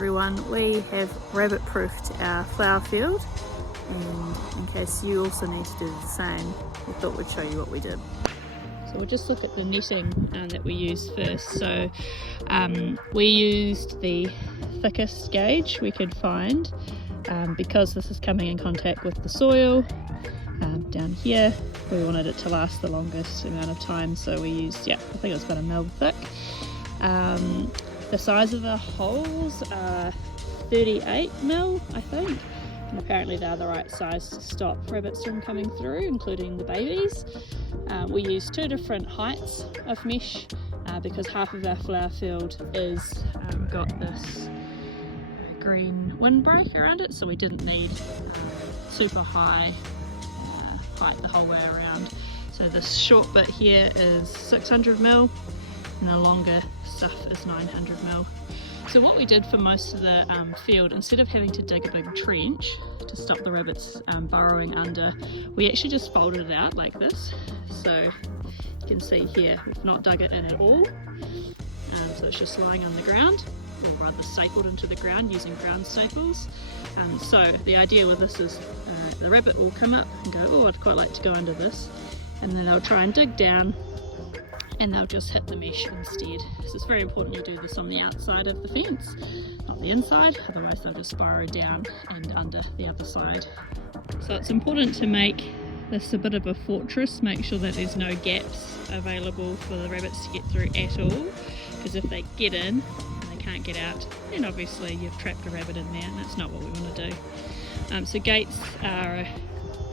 everyone, we have rabbit proofed our flower field, and in case you also need to do the same, we thought we'd show you what we did. So we'll just look at the netting that we used first. So we used the thickest gauge we could find because this is coming in contact with the soil down here. We wanted it to last the longest amount of time, so we used, I think it was about 1 mil thick. The size of the holes are 38 mil, I think, and apparently they're the right size to stop rabbits from coming through, including the babies. We used 2 different heights of mesh because half of our flower field is got this green windbreak around it, so we didn't need super high height the whole way around. So this short bit here is 600 mil and the longer stuff is 900 mil. So what we did for most of the field, instead of having to dig a big trench to stop the rabbits burrowing under, we actually just folded it out like this. So you can see here we've not dug it in at all, so it's just lying on the ground, or rather stapled into the ground using ground staples. So the idea with this is the rabbit will come up and go, oh, I'd quite like to go under this, and then they'll try and dig down and they'll just hit the mesh instead. So it's very important you do this on the outside of the fence, not the inside, otherwise they'll just burrow down and under the other side. So it's important to make this a bit of a fortress, make sure that there's no gaps available for the rabbits to get through at all, because if they get in and they can't get out, then obviously you've trapped a rabbit in there, and that's not what we want to do. So gates are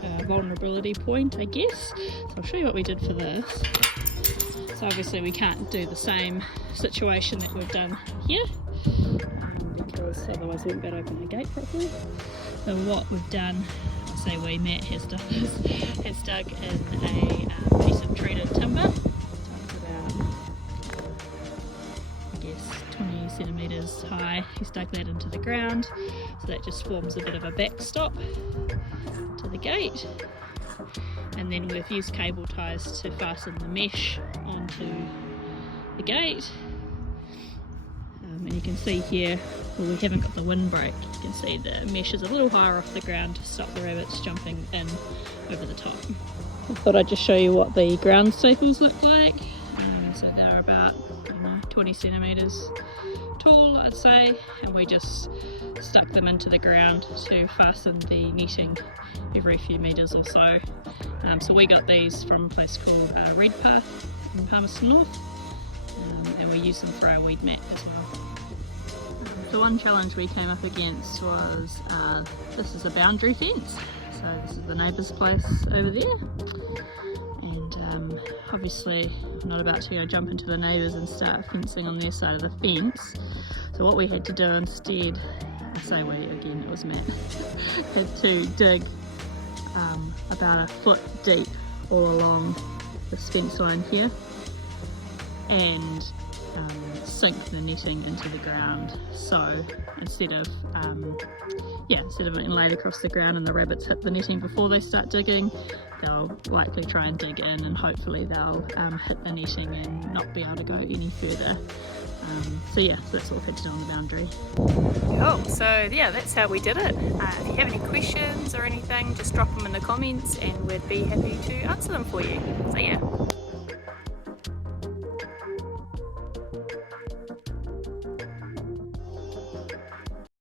a vulnerability point, I guess. So I'll show you what we did for this. So obviously we can't do the same situation that we've done here, because otherwise we won't be able to open the gate properly. So what we've done, I say we, Matt has done this, has dug in a piece of treated timber. It's about, I guess, 20 centimetres high. He's dug that into the ground, so that just forms a bit of a backstop to the gate. And then we've used cable ties to fasten the mesh onto the gate. And you can see here, well, we haven't got the windbreak. You can see the mesh is a little higher off the ground to stop the rabbits jumping in over the top. I thought I'd just show you what the ground staples look like. So they're about 20 centimetres tall, I'd say, and we just stuck them into the ground to fasten the netting every few metres or so. So we got these from a place called Redpath in Palmerston North, and we use them for our weed mat as well. The one challenge we came up against was this is a boundary fence, so this is the neighbour's place over there, and obviously I'm not about to go jump into the neighbours and start fencing on their side of the fence. So what we had to do instead, I say we again, it was Matt, had to dig about 1 foot deep all along this fence line here and sink the netting into the ground. So instead of it laid across the ground and the rabbits hit the netting before they start digging, they'll likely try and dig in, and hopefully they'll hit the netting and not be able to go any further. So that's what we had to do on the boundary. Cool, so that's how we did it. If you have any questions or anything, just drop them in the comments and we'd be happy to answer them for you. So